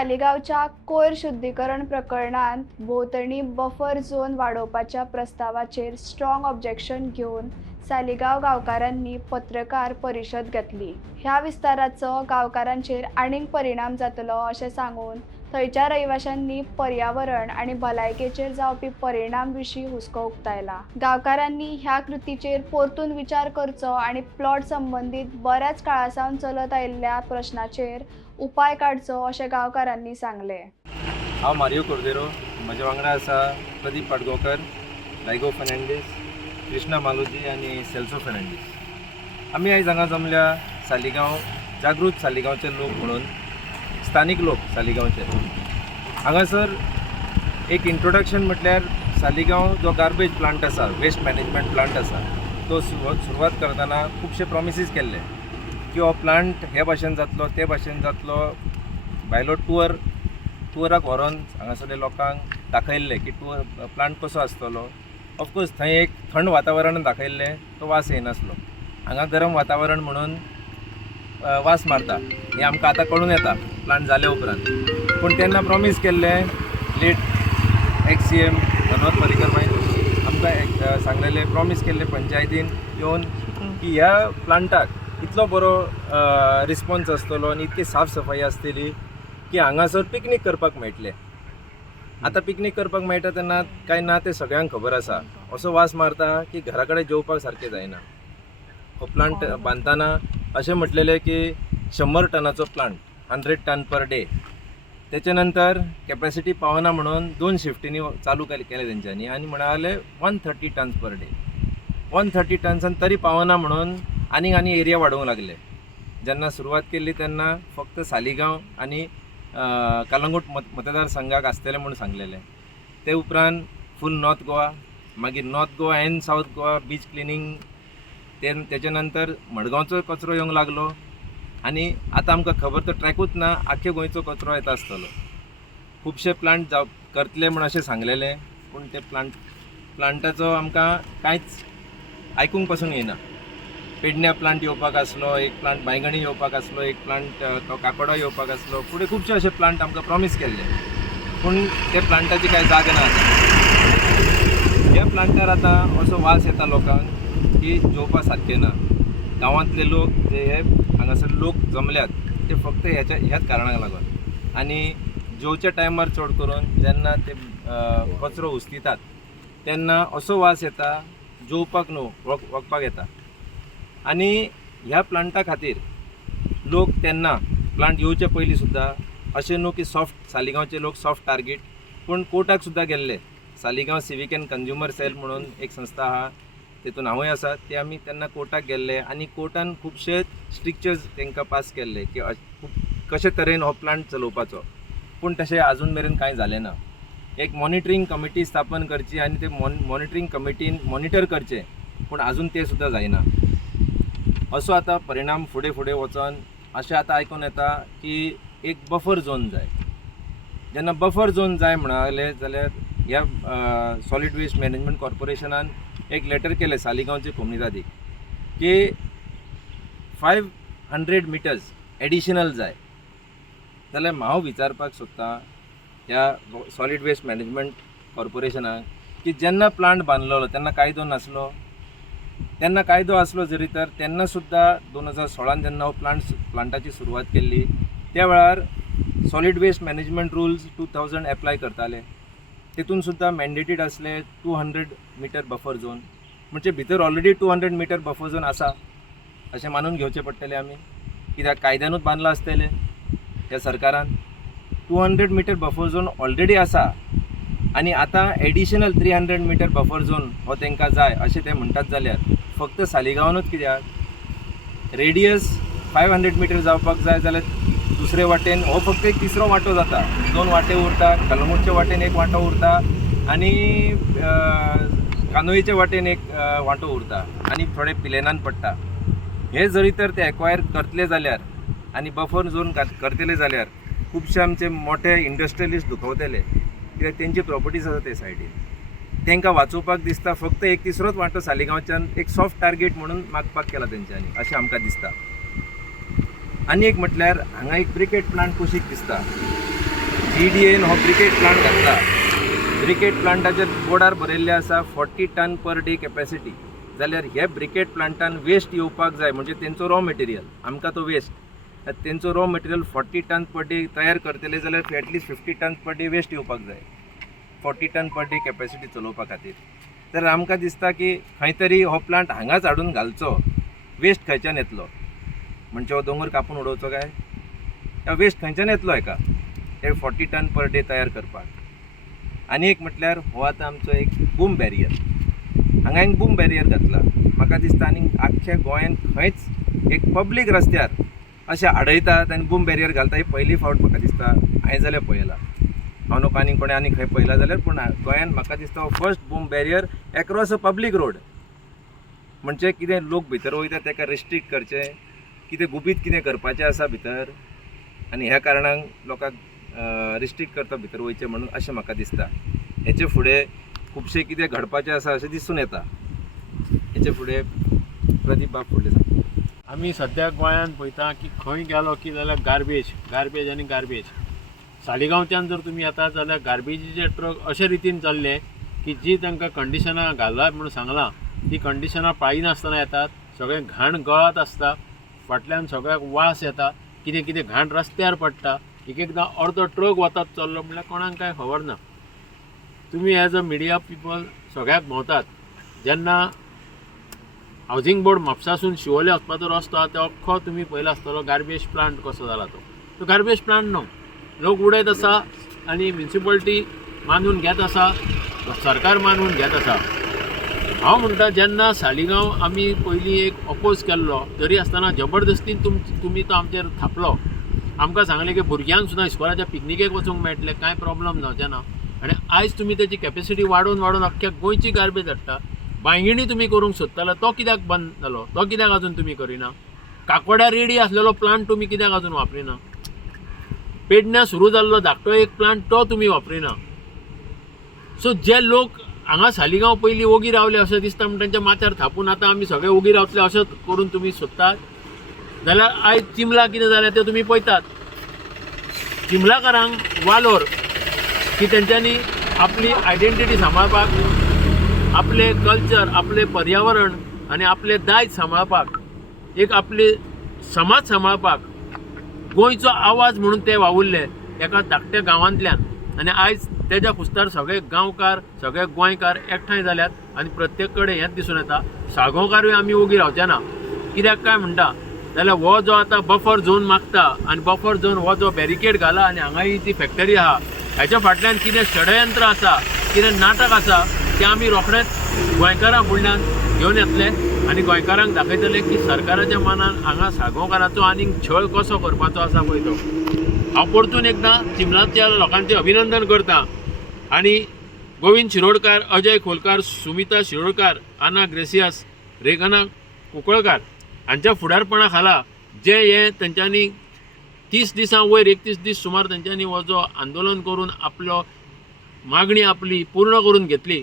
सालिगांवच्या कोयर शुद्धीकरण प्रकरणात भोंवतणी बफर झोन वाडोवपाच्या प्रस्तावाचेर स्ट्रॉंग ऑब्जेक्शन घेवन सालिगांव गांवकारांनी पत्रकार परिशद घेतली। ह्या विस्ताराचो गांवकारांचेर आनीक परिणाम जातलो अशें सांगून थंयच्या रहिवाशांनी पर्यावरण आनी भलायकेचेर जावपी परिणाम विशीं हुस्को उक्तायला। गांवकारांनी ह्या कृतीचेर परतून विचार करचो आनी प्लॉट संबंदीत बऱ्याच काळासावन चलत आयिल्ल्या प्रश्नाचेर उपाय काडचो अशें गांवकारांनी सांगलें। हांव मारियो कोर्देरो, म्हज्या वांगडा आसा प्रदीप पाडगांवकर, लायगो फर्नांडीस, कृष्णा मालोजी आनी सेल्सो फर्नांडीस। आमी आयज हांगा जमल्या सालिगांव जागृत सालिगांवचे लोक म्हणून स्थानीक लोक सालिगांवचे। हांगासर एक इंट्रोडक्शन म्हटल्यार सालिगांव जो गार्बेज प्लांट आसा, वेस्ट मॅनेजमेंट प्लांट आसा, तो सुरवात करतना खुबशे प्रॉमिसीस केल्ले की हो प्लांट हे भाशेन जातलो, ते भाशेन जातलो। भायलो टुवराक व्हरोन हांगासरल्या लोकांक दाखयल्ले की प्लांट कसो आसतलो। ऑफकोर्स थंय एक थंड वातावरण दाखयल्लें, तो वास येनासलो। हांगा गरम वातावरण म्हणून वास मारता हें आमकां आतां कळून येता प्लांट जाले उपरांत। पूण तेन्ना प्रॉमीस केल्लें लेट एक्स-CM मनोहर पर्रीकर मागीर आमकां सांगलेलें, प्रॉमीस केल्लें पंचायतीन येवन की ह्या प्लांटाक इतलो बरो रिस्पॉन्स आसतलो आनी इतकी साफ सफाई आसतली की हांगासर पिकनीक करपाक मेळटलें। आतां पिकनीक करपाक मेळटा तेन्ना काय ना तें सगळ्यांक खबर आसा। असो वास मारता की घरा कडेन जेवपाक सारकें जायना। हो प्लांट बांदतना अशें म्हटलेलें की 100 टनाचो प्लांट, 100 टन पर डे। तेच्या नंतर कॅपॅसिटी पावना म्हणून 2 शिफ्टींनी चालू केले तेंच्यांनी आनी म्हणाले 130 टन्स पर डे। 130 टन्सान तरी पावना म्हणून आनी एरिया वाडोवंक लागले। जेन्ना सुरवात केल्ली तेन्ना फक्त सालिगांव आनी कलंगूट मतदारसंघाक आसतलें म्हणून सांगलेलें। ते उपरांत फूल नॉर्थ गोवा, मागीर north Goa end south Goa beach cleaning, तेच्या नंतर मडगांवचो कचरो येवंक लागलो आनी आतां आमकां खबर तो ट्रॅकूच ना, आख्खे गोंयचो कचरो येता आसतलो। खुबशे प्लांट करतले म्हण अशें सांगलेलें, पूण ते प्लांटाचो आमकां कांयच आयकूंक पासून येना। पेडण्या प्लांट येवपाक आसलो, एक प्लांट बांयगणी येवपाक आसलो, एक प्लांट काकोडा येवपाक आसलो, फुडें खुबशे अशे प्लांट आमकां प्रॉमीस केल्ले, पूण ते प्लांटाची कांय जाग ना। ह्या प्लांटार आतां असो वास येता लोकांक की जेवपाक सारकें ना। गांवांतले लोक जे हे हांगासर लोक जमल्यात ते फक्त ह्याच कारणाक लागून। आनी जेवच्या टायमार चड करून जेन्ना ते कचरो हुस्तितात तेन्ना असो वास येता, जेवपाक न्हू वखपाक येता। आनी ह्या प्लांटा खातीर लोक तेन्ना प्लांट येवचे पयलीं सुद्दां अशें न्हू की सालिगांवचे लोक सॉफ्ट टार्गेट, पूण कोर्टाक सुद्दां गेल्ले। Saligao civic and consumer cell म्हणून एक संस्था आहा, तेतून हांवूय आसा। ते आमी तेन्ना कोर्टाक गेल्ले आनी कोर्टान खुबशे स्ट्रिक्चर्स तांकां पास केल्ले की कशे तरेन हो प्लांट चलोवपाचो, पूण तशें आजून मेरेन कांय जालें ना। एक मॉनिटरींग कमिटी स्थापन करची आनी ते मॉनिटरींग कमिटीन मॉनिटर करचें, पूण आजून तें सुद्दां जायना। असो आतां परिणाम फुडें वचोन अशें आतां आयकून येता की एक बफर झोन जाय। जेन्ना बफर झोन जाय म्हणाले जाल्यार ह्या सॉलिड वेस्ट मॅनेजमेंट कॉर्पोरेशनान एक लेटर केलें सालिगांवचे कोमुनिदादीक की 500 मिटर्स एडिशनल जाय। जाल्यार हांव विचारपाक सोदतां ह्या सॉलिड वेस्ट मॅनेजमेंट कॉर्पोरेशनाक की जेन्ना प्लांट बांदलोलो तेन्ना कायदो नासलो। तेन्ना कायदो आसलो जरी तर तेन्ना सुद्दां 2016 जेन्ना हो प्लांटाची सुरवात केल्ली त्या वेळार solid waste management rules 2000 apply करताले। तेतून सुद्दां मॅन्डेटेड आसले 200 मिटर बफर झोन, म्हणजे भितर ऑलरेडी 200 मिटर बफर झोन आसा अशें मानून घेवचें पडटलें आमी, कित्याक कायद्यानूच बांदला आसतलें ह्या सरकारान। 200 मिटर बफर झोन ऑलरेडी आसा आनी आतां एडिशनल 300 मिटर बफर झोन हो तांकां जाय अशें ते म्हणटात जाल्यार फक्त सालिगांवानूच कित्याक रेडियस 500 मिटर जावपाक जाय जाल्यार दुसरे वाटेन हो फक्त एक तिसरो वांटो जाता, 2 वाटे उरता। कलंगूटच्या वाटेन एक वांटो उरता आनी कानोयेच्या वाटेन एक वांटो उरता आनी थोडे पिलेनान पडटा। हे जरी तर ते एक्वायर करतले जाल्यार आनी बफर झोन करतले जाल्यार खुबशे आमचे मोठे इंडस्ट्रियलिस्ट दुखवतले, कित्याक तेंची प्रॉपर्टीज आसा ते सायडीन। तांकां वाचोवपाक दिसता फक्त एक तिसरोच वांटो सालिगांवच्यान एक सॉफ्ट टार्गेट म्हणून मागपाक केला तेंच्यांनी अशें आमकां दिसता। आनी एक म्हटल्यार हांगा एक ब्रिकेट प्लांट कुशीक दिसता GDAन हो ब्रिकेट प्लांट घातला. ब्रिकेट प्लांटाचेर बोर्डार बरयल्लें आसा 40 टन पर डे कॅपॅसिटी. जाल्यार हे ब्रिकेट प्लांटान वेस्ट येवपाक जाय, म्हणजे तेंचो रॉ मटेरियल आमकां तो वेस्ट, तेंचो raw material 40 ton per day तयार करतले जाल्यार at least 50 ton per day waste येवपाक जाय 40 टन पर डे कॅपॅसिटी चलोवपा खातीर. तर आमकां दिसता की खंय तरी हो प्लांट हांगाच हाडून घालचो. वेस्ट खंयच्यान येतलो, म्हणजे हो दोंगर कापून उडोवचो काय? वेस्ट खंयच्यान येतलो हेका हे 40 टन पर डे तयार करपाक? आनी एक म्हटल्यार हो आतां आमचो एक बूम बॅरियर. हांगा एक बूम बॅरियर घातला. म्हाका दिसता आनी आख्ख्या गोंयान खंयच एक पब्लीक रस्त्यार अशें आडयतात आनी बूम बॅरियर घालता ही पयली फावट म्हाका दिसता हांवें जाल्यार पळयला. हांव नको आनी कोणें आनी खंय पळयला जाल्यार, पूण गोंयान म्हाका दिसता हो फर्स्ट बूम बॅरियर एक्रॉस अ पब्लीक रोड. म्हणजे कितें लोक भितर वयता ताका रिस्ट्रिक्ट करचें, कितें गुबीत कितें करपाचें आसा भितर आनी ह्या कारणान लोकांक रिस्ट्रिक्ट करता भितर वयचें म्हणून अशें म्हाका दिसता. हेचे फुडें खुबशें कितें घडपाचें आसा अशें दिसून येता. हेचे फुडें प्रदीप बाब फुडले सांगता. आमी सद्या गोंयांत पळयता की खंय गेलो की जाल्यार गार्बेज आनी गार्बेज. सालिगांवच्यान जर तुमी येतात जाल्यार गार्बेजीचे ट्रक अशे रितीन चल्ले की जी तांकां कंडिशनां घालात म्हणून सांगलां ती कंडिशनां पाळिनासतना येतात. सगळें घाण गळत आसता, फाटल्यान सगळ्याक वास येता, कितें कितें घाण रस्त्यार पडटा. एकदां अर्दो ट्रक वतात चल्लो म्हणल्यार कोणाक कांय खबर ना. तुमी एज अ मिडिया पिपल सगळ्याक भोंवतात. जेन्ना हावजींग बोर्ड म्हापसासून शिवोले वचपाचो रस्तो आहा तो अख्खो तुमी पळयलो आसतलो गार्बेज प्लांट कसो जाला तो गार्बेज प्लांट न्हू. लोक उडयत आसा आनी म्युनिसिपालिटी मानून घेत आसा, सरकार मानून घेत आसा. हांव म्हणटा जेन्ना सालिगांव आमी पयलीं एक अपोज केल्लो तरी आसतना जबरदस्तीन तुमी तो आमचेर थापलो. आमकां सांगलें की भुरग्यांक सुद्दां इस्कोलाच्या पिकनिकेक वचूंक मेळटलें, कांय प्रॉब्लम जावचें ना. आनी आयज तुमी तेची कॅपेसिटी वाडोवन अख्ख्या गोंयची गार्बेज हाडटा. बांयगिणी तुमी करूंक सोदतालो तो कित्याक बंद जालो? तो कित्याक अजून तुमी करिना? काकोड्यार रेडी आसलेलो प्लांट तुमी कित्याक अजून वापरिना? पेडण्यां सुरू जाल्लो धाकटो एक प्लांट तो तुमी वापरिना. सो जे लोक हांगा सालिगांव पयलीं ओगी रावले अशें दिसता म्हणटा तांच्या माथ्यार थापून आतां आमी सगळे ओगी रावतले अशें करून तुमी सोदतात जाल्यार आयज चिमला कितें जालें तें तुमी पळयतात. चिमलाकारांक वालोर की तेंच्यांनी आपली आयडेंटिटी सांबाळपाक, आपले कल्चर, आपले पर्यावरण आनी आपले दायज सांबाळपाक, एक आपले समाज सांबाळपाक गोंयचो आवाज म्हणून ते वावुरले एका धाकट्या गांवांतल्यान. आनी आयज तेज्या कुस्तार सगळे गांवकार, सगळे गोंयकार एकठांय जाल्यात आनी प्रत्येक कडेन हेंच दिसून येता साळगांवकारूय आमी ओगी रावचे ना. कित्याक काय म्हणटा जाल्यार हो जो आतां बफर झोन मागता आनी बफर झोन हो जो बॅरिकेड घाला आनी हांगा ही जी फॅक्टरी आहा हाच्या फाटल्यान कितें षडयंत्र आसा, कितें नाटक आसा तें आमी रोखडेंच गोंयकारां फुडल्यान घेवन येतले आनी गोंयकारांक दाखयतले की सरकाराच्या मनान हांगा साळगांवकाराचो आनीक छळ कसो करपाचो आसा पळय तो. हांव परतून एकदां चिमलाच्या लोकांचें अभिनंदन करतां आनी गोविंद शिरोडकार, अजय खोलकार, सुमिता शिरोडकार, आना ग्रेसियास, रेगना कुंकळकार हांच्या फुडारपणा खाला जे हे तेंच्यांनी 30 दिसां वयर 31 दीस सुमार तेंच्यांनी हो जो आंदोलन करून आपलो मागणी आपली पूर्ण करून घेतली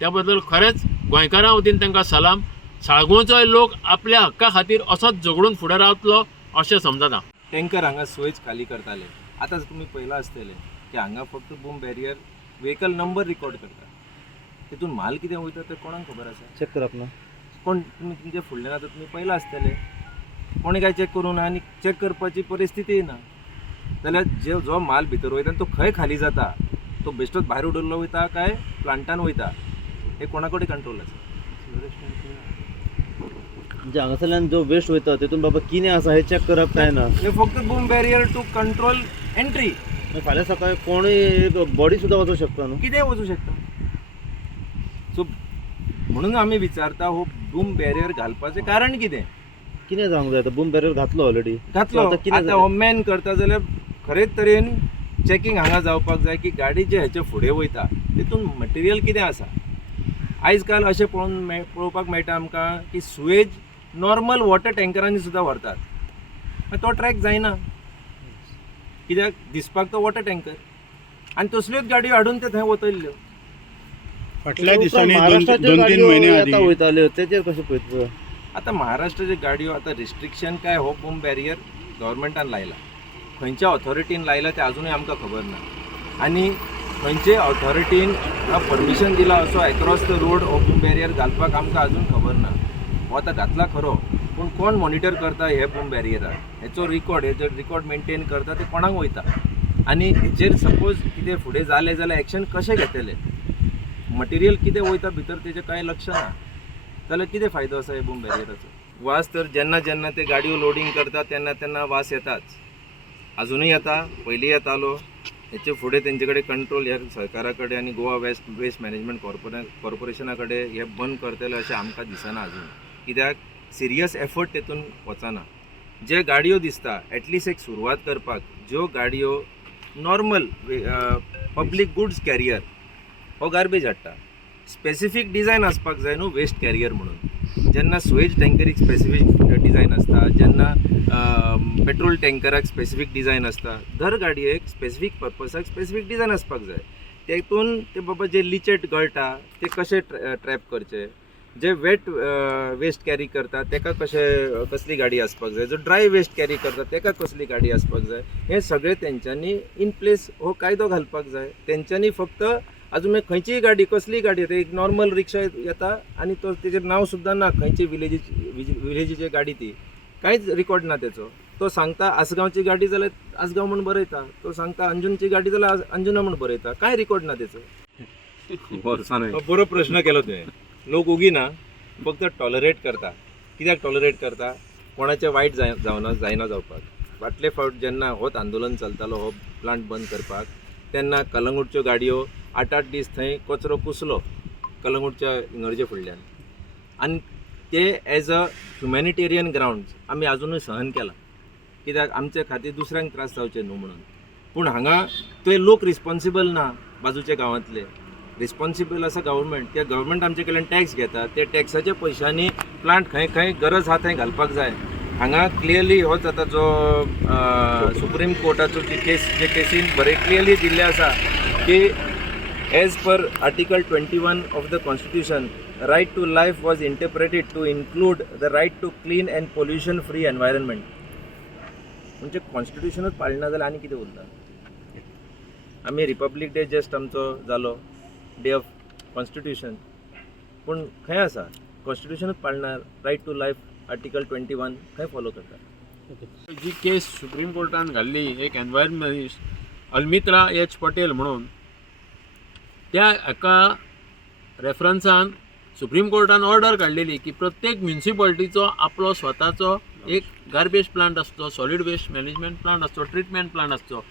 त्या बद्दल खरेंच गोंयकारां वतीन तांकां सलाम. साळगांवचोय लोक आपल्या हक्का खातीर असोच झगडून फुडें रावतलो अशें समजता. टँकर हांगा सोयच खाली करताले. आतां तुमी पळयलां आसतलें की हांगा फक्त boom barrier vehicle number record करता. तितून माल कितें वयता तें कोणाक खबर आसा? चेक करप ना. कोण तुमी तुमचे फुडल्यान आतां तुमी पळयलां आसतलें कोणी काय चेक करूं ना आनी चेक करपाची परिस्थिती ना. जाल्यार जो माल भितर वयता तो खंय खाली जाता, तो बेश्टोच भायर उडयल्लो वयता काय प्लांटान वयता, हे कोणा कडेन कंट्रोल आसा? म्हणजे हांगासरल्यान जो वेस्ट वयता तेतून बाबा कितें आसा हे चेक करप काय ना. हे फक्त boom barrier to control entry. फाल्यां सकाळी कोणूय बॉडी सुद्दां वचूंक शकता न्हू. कितें वचूं शकता. सो म्हणून आमी विचारता हो बूम बॅरियर घालपाचें कारण कितें जावंक जाय? बूम बॅरियर घातलो ऑलरेडी. घातलो. आतां हो मॅन करता जाल्यार खरेच तरेन चॅकींग हांगा जावपाक जाय की गाडी जे हेचे फुडें वयता तितून मटेरियल कितें आसा. आयज काल अशें पळोवपाक मेळटा आमकां की सुएज नॉर्मल वॉटर टँकरांनी सुद्दां व्हरतात, तो ट्रॅक जायना. कित्याक दिसपाक तो वॉटर टँकर आनी तसल्योच गाडयो हाडून ते थंय वतल्ल्यो. फाटल्या दिसांनी महाराष्ट्राच्यो 2-3 गाडयो महिने आतां आधी वयताल्यो तेचेर कशें पळयता? आतां महाराष्ट्राच्यो गाडयो आतां रिस्ट्रिक्शन काय हो बूम बॅरियर गव्हर्मेंटान लायला. खंयच्या ऑथॉरिटीन लायला ते अजूनय आमकां खबर ना आनी खंयचे ऑथॉरिटीन परमिशन दिला असो अक्रॉस द रोड हो बूम बॅरियर घालपाक आमकां अजून खबर ना. हो आतां घातला खरो पूण कोण मॉनिटर करता हे बूम बॅरियराक हेचो रिकॉर्ड मेंटेन करता ते कोणाक वयता आनी हेचेर सपोज कितें फुडें जालें जाल्यार एक्शन कशें घेतले. मटेरियल कितें वयता भितर तेजें कांय लक्ष ना जाल्यार कितें फायदो आसा हे बूम बॅरियराचो. वास तर जेन्ना जेन्ना ते गाडयो लोडिंग करता तेन्ना तेन्ना वास येताच, अजूनय येता, पयलीं येतालो. हेचे फुडें तेंचे कडेन कंट्रोल ह्या सरकारा कडेन आनी गोवा वेस्ट मॅनेजमेंट कॉर्पोरेशना कडेन हे बंद करतले अशें आमकां दिसना अजून, कित्याक सिरियस एफर्ट तेतून वचना. जे गाडयो दिसता एटलिस्ट एक सुरवात करपाक, ज्यो गाडयो नॉर्मल पब्लीक गुड्स कॅरियर हो गार्बेज हाडटा, स्पेसिफीक डिझायन आसपाक जाय न्हू वेस्ट कॅरियर म्हणून. जेन्ना सुएज टँकरीक स्पेसिफीक डिझायन आसता, जेन्ना पेट्रोल टँकराक स्पेसिफीक डिझायन आसता, दर गाडयेक स्पेसिफीक पर्पसाक स्पेसिफीक डिझायन आसपाक जाय. तेतून ते बाबा जे लिचेट गळटा ते कशे ट्रॅप करचे, जे वेट वेस्ट कॅरी करता तेका कसली गाडी आसपाक जाय, जो ड्राय वेस्ट कॅरी करता तेका कसली गाडी आसपाक जाय, हे सगळे तेंच्यांनी इन प्लेस हो कायदो घालपाक जाय. तेंच्यांनी फक्त अजून खंयचीय गाडी कसली गाडी येता, एक नॉर्मल रिक्षा येता आनी तो तेजेर नांव सुद्दां ना, खंयची विलेजीची गाडी ती, कांयच रिकॉर्ड ना तेचो. तो सांगता आसगांवची गाडी जाल्यार आसगांव म्हणून बरयता, तो सांगता अंजुनची गाडी जाल्यार अंजुना म्हणून बरयता, कांय रिकॉर्ड ना तेचो. बरो प्रश्न केलो तुवें. लोक उगी ना, फक्त टॉलरेट करता. कित्याक टॉलरेट करता? कोणाचें वायट जायना जावपाक. फाटले फावट जेन्ना होच आंदोलन चलतालो हो प्लांट बंद करपाक, तेन्ना कलंगूटच्यो गाडयो 8-8 दीस थंय कचरो कुसलो कलंगूटच्या इगर्जे फुडल्यान, आनी ते एज अ ह्युमॅनिटेरियन ग्रावंड आमी अजुनूय सहन केला, कित्याक आमचे खातीर दुसऱ्यांक त्रास जावचे न्हू म्हणून. पूण हांगा ते लोक रिस्पॉन्सिबल ना, बाजूच्या गांवांतले रिस्पॉन्सिबल आसा गव्हर्मेंट. ते गव्हर्मेंट आमचे कडल्यान टॅक्स घेता, ते टॅक्साच्या पयशांनी प्लांट खंय गरज आहा थंय घालपाक जाय. हांगा क्लियरली होच आतां जो सुप्रीम कोर्टाचो जे केसीन बरें क्लियरली दिल्लें आसा की as per article 21 of the constitution, right to life was interpreted to include the right to clean and pollution free environment. म्हणजे कॉन्स्टिट्यूशनच पाळना जाल्यार आनी कितें उरला. आमी रिपब्लीक डे जस्ट आमचो जालो, डे ऑफ कॉन्स्टिट्यूशन, पूण खंय आसा कॉन्स्टिट्यूशनच पाळना. रायट टू लायफ आर्टिकल 21 खंय फॉलो करता. जी केस सुप्रीम कोर्टान घाल्ली एक एनवायरमेंटलिस्ट अल्मित्रा एच पटेल म्हणून, त्या एका रेफरन्सान सुप्रीम कोर्टान ऑर्डर काडलेली की प्रत्येक म्युन्सिपालिटीचो आपलो स्वताचो एक गार्बेज प्लांट आसचो, सॉलिड वेस्ट मॅनेजमेंट प्लांट आसचो, ट्रिटमेंट प्लांट आसचो.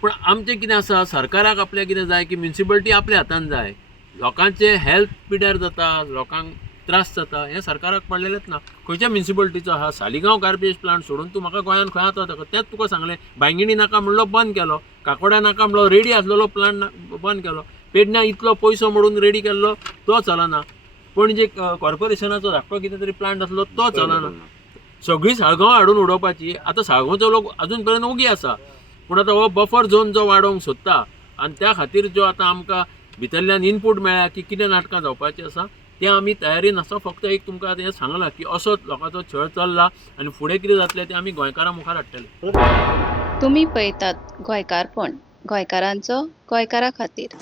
पूण आमचें कितें आसा, सरकाराक आपल्या कितें जाय की म्युन्सिपालिटी आपल्या हातान जाय. लोकांचे हेल्थ पिड्यार जाता, लोकांक त्रास जाता, हें सरकाराक पडलेलेंच ना. खंयच्या म्युन्सिपालिटीचो आहा? सालिगांव गार्बेज प्लांट सोडून तूं म्हाका गोंयान खंय आतां तेंच तुका सांगलें. बांयगिणी नाका म्हणलो बंद केलो, काकोड्या नाका म्हणलो रेडी आसलेलो प्लांट बंद केलो, पेडण्यां इतलो पयसो मोडून रेडी केल्लो तो चलना, पणजे कॉर्पोरेशनाचो धाकटो कितें तरी प्लांट आसलो तो चलना. सगळी साळगांव हाडून उडोवपाची. आतां साळगांवचो लोक अजून पर्यंत ओगी आसा, पूण आतां हो बफर झोन जो वाडोवंक सोदता आनी त्या खातीर जो आतां आमकां भितरल्यान इनपूट मेळ्ळ्या की कितें नाटकां जावपाचीं आसा तें आमी तयारीन आसा. फक्त एक तुमकां आतां हें सांगलां की असोच लोकांचो छळ चल्ला आनी फुडें कितें जातलें तें आमी गोंयकारां मुखार हाडटले. तुम्ही पळयतात गोंयकारपण, गोंयकारांचो गोंयकारा खातीर.